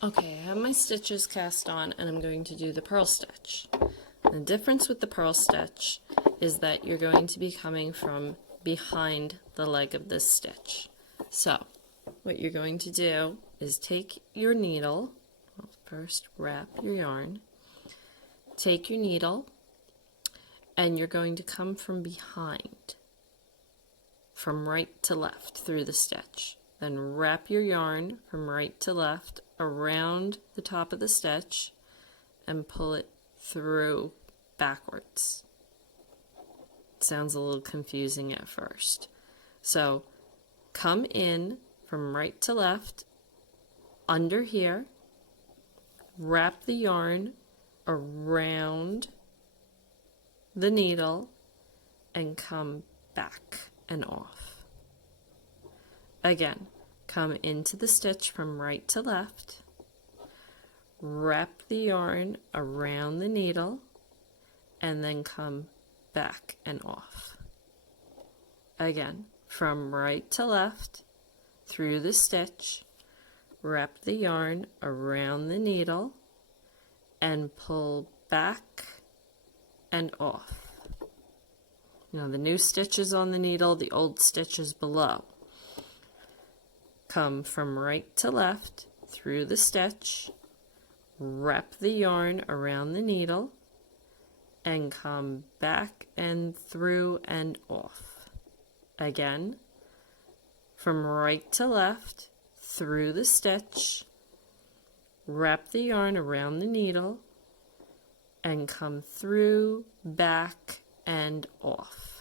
Okay, I have my stitches cast on and I'm going to do the purl stitch. The difference with the purl stitch is that you're going to be coming from behind the leg of this stitch. So, what you're going to do is take your needle, well, first wrap your yarn, take your needle, and you're going to come from behind, from right to left through the stitch. Then wrap your yarn from right to left around the top of the stitch and pull it through backwards. It sounds a little confusing at first. So come in from right to left under here, wrap the yarn around the needle and come back and off. Again, come into the stitch from right to left, wrap the yarn around the needle, and then come back and off. Again, from right to left, through the stitch, wrap the yarn around the needle, and pull back and off. Now the new stitch is on the needle, the old stitch is below. Come from right to left through the stitch, wrap the yarn around the needle, and come back and through and off. Again, from right to left through the stitch, wrap the yarn around the needle, and come through, back, and off.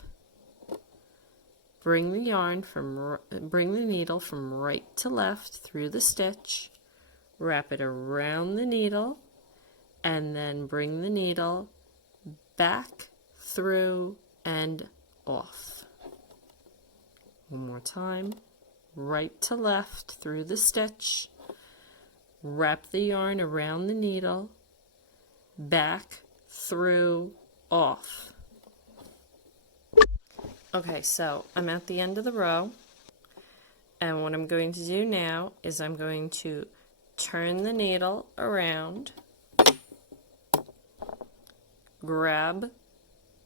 Bring the needle from right to left through the stitch, wrap it around the needle, and then bring the needle back, through, and off. One more time. Right to left through the stitch, wrap the yarn around the needle, back, through, off. Okay, so I'm at the end of the row, and what I'm going to do now is I'm going to turn the needle around, grab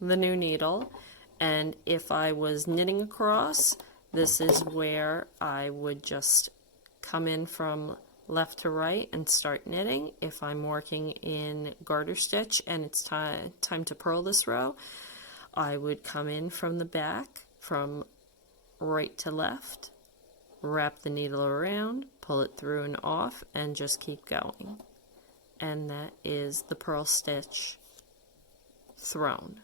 the new needle, and if I was knitting across, this is where I would just come in from left to right and start knitting. If I'm working in garter stitch and it's time to purl this row, I would come in from the back, from right to left, wrap the needle around, pull it through and off, and just keep going. And that is the purl stitch thrown.